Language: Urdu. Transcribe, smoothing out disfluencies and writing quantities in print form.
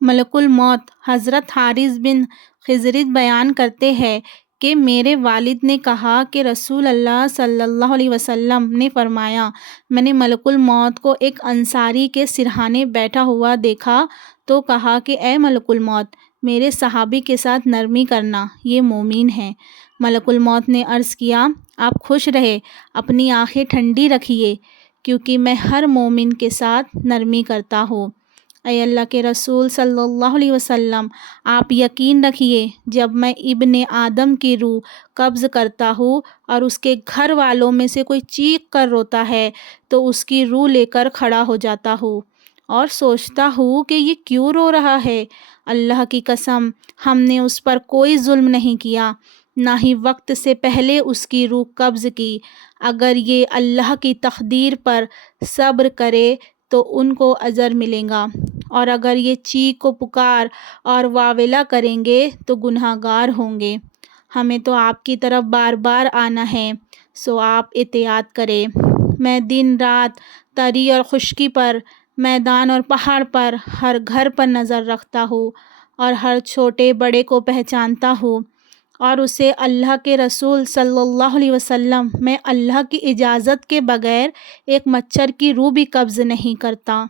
ملک الموت حضرت حارث بن خزرج بیان کرتے ہیں کہ میرے والد نے کہا کہ رسول اللہ صلی اللہ علیہ وسلم نے فرمایا، میں نے ملک الموت کو ایک انصاری کے سرہانے بیٹھا ہوا دیکھا تو کہا کہ اے ملک الموت، میرے صحابی کے ساتھ نرمی کرنا، یہ مومن ہے۔ ملک الموت نے عرض کیا، آپ خوش رہے، اپنی آنکھیں ٹھنڈی رکھیے، کیونکہ میں ہر مومن کے ساتھ نرمی کرتا ہوں۔ اے اللہ کے رسول صلی اللہ علیہ وسلم، آپ یقین رکھیے، جب میں ابن آدم کی روح قبض کرتا ہوں اور اس کے گھر والوں میں سے کوئی چیخ کر روتا ہے تو اس کی روح لے کر کھڑا ہو جاتا ہوں اور سوچتا ہوں کہ یہ کیوں رو رہا ہے۔ اللہ کی قسم، ہم نے اس پر کوئی ظلم نہیں کیا، نہ ہی وقت سے پہلے اس کی روح قبض کی۔ اگر یہ اللہ کی تقدیر پر صبر کرے تو ان کو اجر ملے گا، اور اگر یہ چیخ و پکار اور واویلا کریں گے تو گناہ گار ہوں گے۔ ہمیں تو آپ کی طرف بار بار آنا ہے، سو آپ اطاعت کریں۔ میں دن رات، تری اور خشکی پر، میدان اور پہاڑ پر، ہر گھر پر نظر رکھتا ہوں اور ہر چھوٹے بڑے کو پہچانتا ہوں، اور اسے اللہ کے رسول صلی اللہ علیہ وسلم، میں اللہ کی اجازت کے بغیر ایک مچھر کی روح بھی قبض نہیں کرتا۔